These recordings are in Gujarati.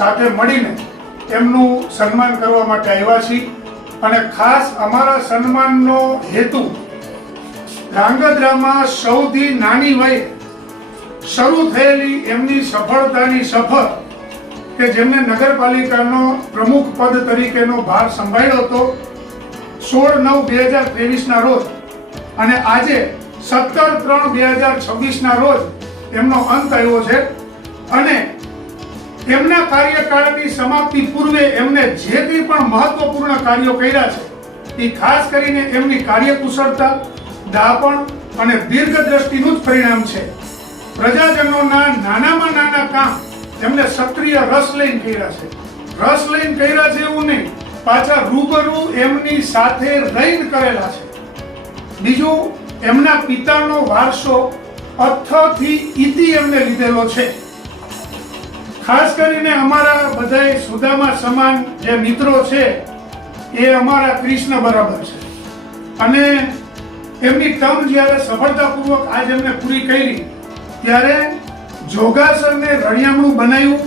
સાથે મળીને એમનું સન્માન કરવા માટે આવ્યા છીએ અને ખાસ અમારા સન્માનનો હેતુ ધ્રાંગધ્રામાં સૌથી નાની વયે શરૂ થયેલી એમની સફળતાની સફર કે જેમને નગરપાલિકાનો પ્રમુખ પદ તરીકેનો ભાર સંભાળ્યો હતો 16/9/2023 રોજ અને આજે 17/3/2026 રોજ એમનો અંત આવ્યો છે અને એમના કાર્યકાળની સમાપ્તિ પૂર્વે એમને જે કંઈ પણ મહત્વપૂર્ણ કાર્યો કર્યા છે એ ખાસ કરીને એમની કાર્યકુશળતા, દાપણ અને દીર્ઘદ્રષ્ટિનું જ પરિણામ છે. પ્રજાજનોના નાનામાં નાના કામ એમને સક્રિય રસ લઈને કર્યા છે. રસ લઈને કર્યા છે એવું નહીં, પાછા રૂબરૂ એમની સાથે રહીને કરેલા છે. બીજું, એમના પિતાનો વારસો અથથી ઈતિ એમને લીધેલો છે. ખાસ કરીને અમારા બધાય સુદામા સમાન જે મિત્રો છે એ અમારા કૃષ્ણ બરાબર છે અને એમની ટર્મ જ્યારે સફળતાપૂર્વક આજ એમને પૂરી કરી ત્યારે જોગાસરને રળિયામણું બનાવ્યું.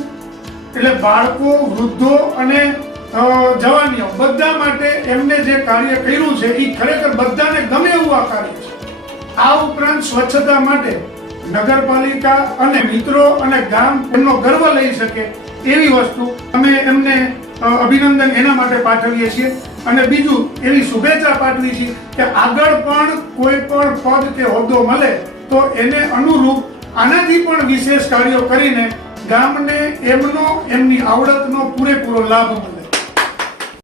એટલે બાળકો, વૃદ્ધો અને જવાનીઓ બધા માટે એમને જે કાર્ય કર્યું છે એ ખરેખર બધાને ગમે એવું આ કાર્ય છે. આ ઉપરાંત સ્વચ્છતા માટે નગરપાલિકા અને મિત્રો અને ગામ એમનો ગર્વ લઈ શકે એવી વસ્તુ અમે એમને અભિનંદન એના માટે પાઠવીએ છીએ. અને બીજું એવી શુભેચ્છા પાઠવી છે કે આગળ પણ કોઈ પણ પદ કે હોદ્દો મળે તો એને અનુરૂપ આનાથી પણ વિશેષ કાર્યો કરીને ગામને એમની આવડતનો પૂરેપૂરો લાભ મળે.